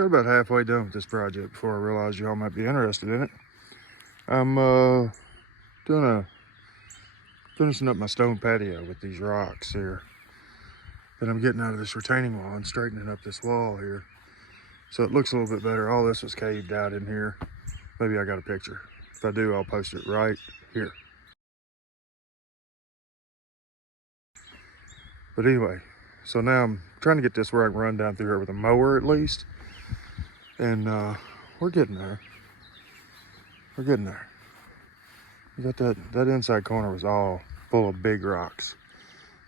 got about halfway done with this project before I realized y'all might be interested in it. I'm finishing up my stone patio with these rocks here that I'm getting out of this retaining wall and straightening up this wall here so it looks a little bit better. All this was caved out in here. Maybe I got a picture. If I do, I'll post it right here. But anyway, so now I'm trying to get this where I can run down through here with a mower at least. And we're getting there. We're getting there. You got that inside corner was all full of big rocks.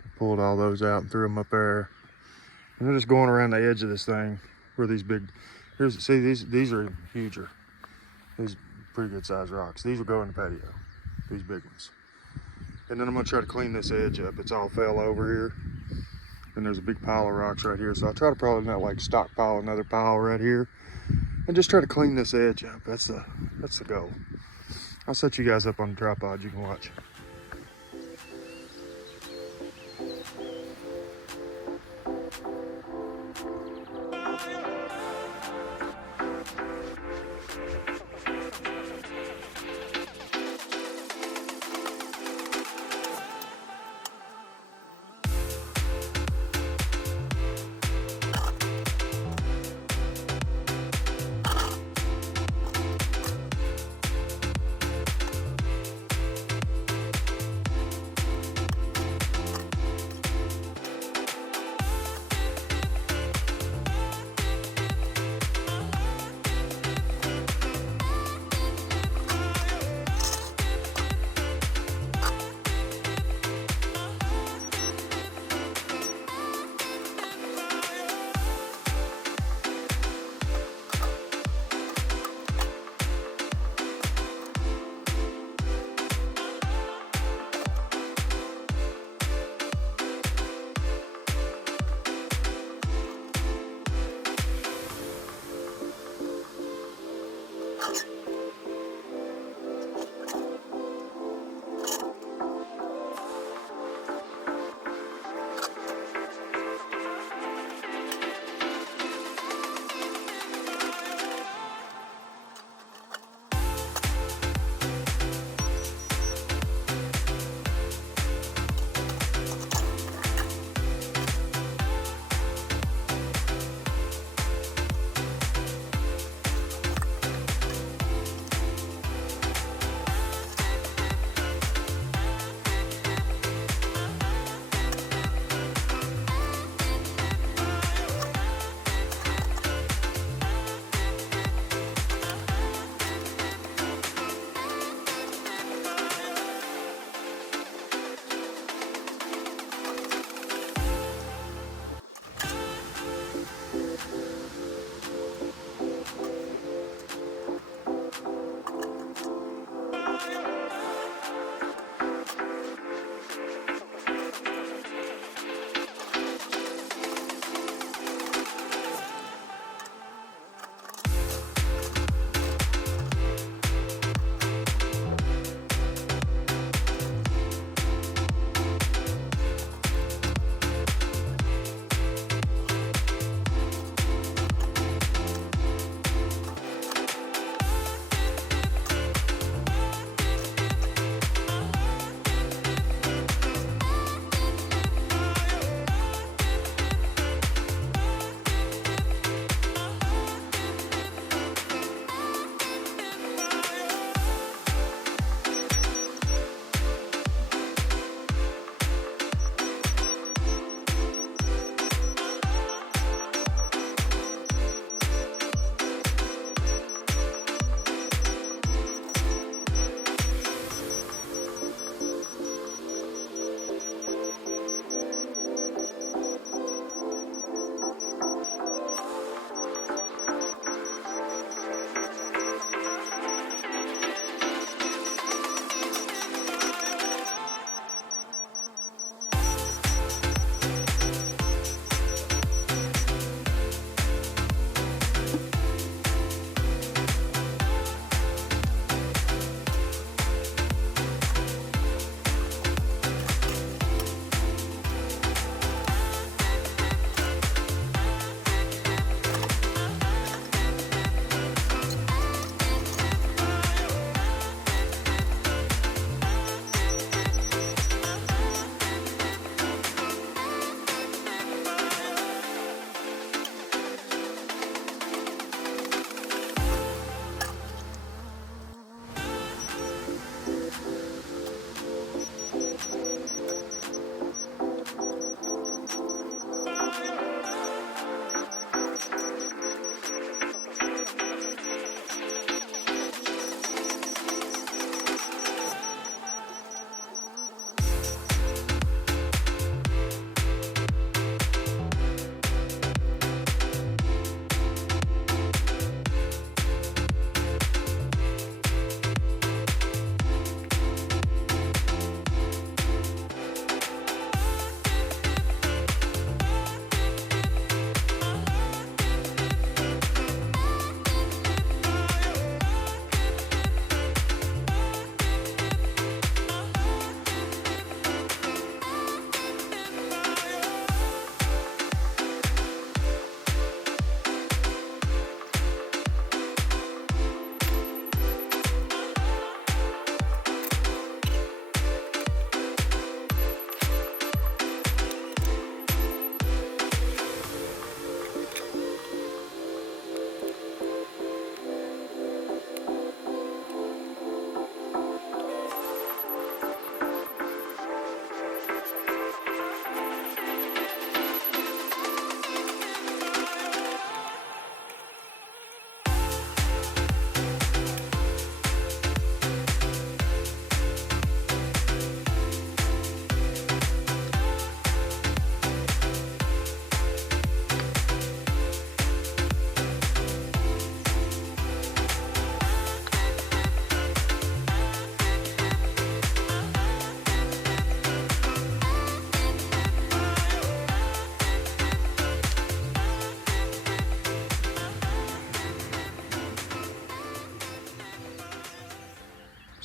I pulled all those out and threw them up there. And they're just going around the edge of this thing where these big, see these are huger. These pretty good sized rocks. These will go in the patio, these big ones. And then I'm gonna try to clean this edge up. It's all fell over here. And there's a big pile of rocks right here. So I'll try to probably not like stockpile another pile right here and just try to clean this edge up. That's the goal. I'll set you guys up on the tripod, you can watch.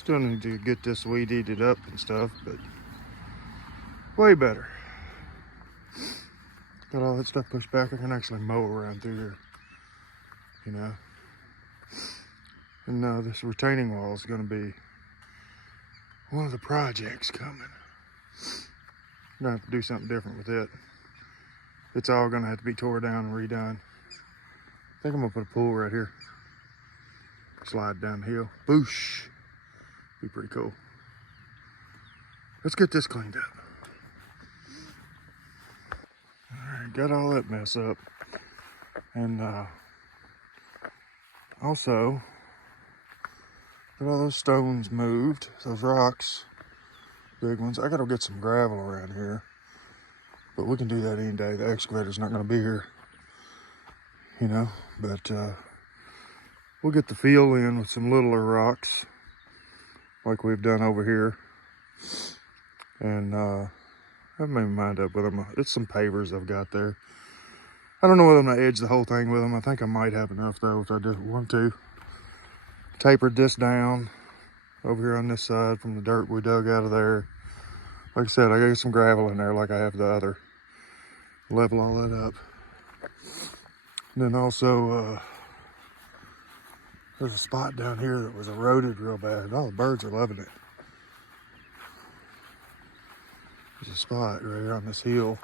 Still need to get this weed eated up and stuff, but way better. Got all that stuff pushed back. I can actually mow around through here, you know. And this retaining wall is going to be one of the projects coming. I'm going to have to do something different with it. It's all going to have to be tore down and redone. I think I'm going to put a pool right here. Slide down the hill. Boosh. Be pretty cool. Let's get this cleaned up. Alright, got all that mess up. And also, got all those stones moved, those rocks, big ones. I gotta get some gravel around here. But we can do that any day. The excavator's not gonna be here, you know. But we'll get the fill in with some littler rocks, like we've done over here. And I've made my mind up with them. It's some pavers I've got there. I don't know whether I'm gonna edge the whole thing with them. I think I might have enough though if I just want to. Tapered this down over here on this side from the dirt we dug out of there. Like I said, I got some gravel in there like I have the other. Level all that up. And then also, there's a spot down here that was eroded real bad. All the birds are loving it. There's a spot right here on this hill.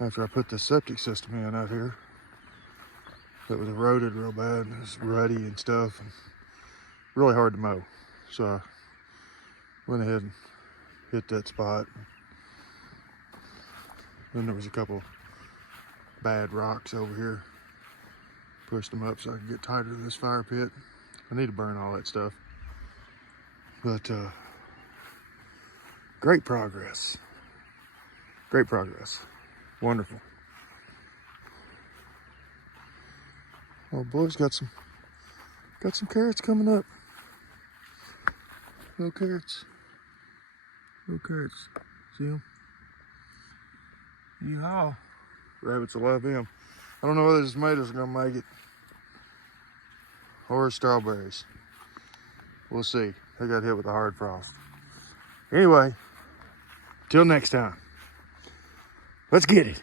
After I put the septic system in out here, that was eroded real bad and it's ruddy and stuff, and really hard to mow. So I went ahead and hit that spot. Then there was a couple bad rocks over here. Pushed them up so I could get tighter to this fire pit. I need to burn all that stuff. But great progress. Great progress. Wonderful. Oh, boy's got some carrots coming up. Little carrots. Little carrots. See them? Yeehaw. Rabbits will love him. I don't know whether the tomatoes are gonna make it or strawberries. We'll see. They got hit with a hard frost. Anyway, till next time. Let's get it.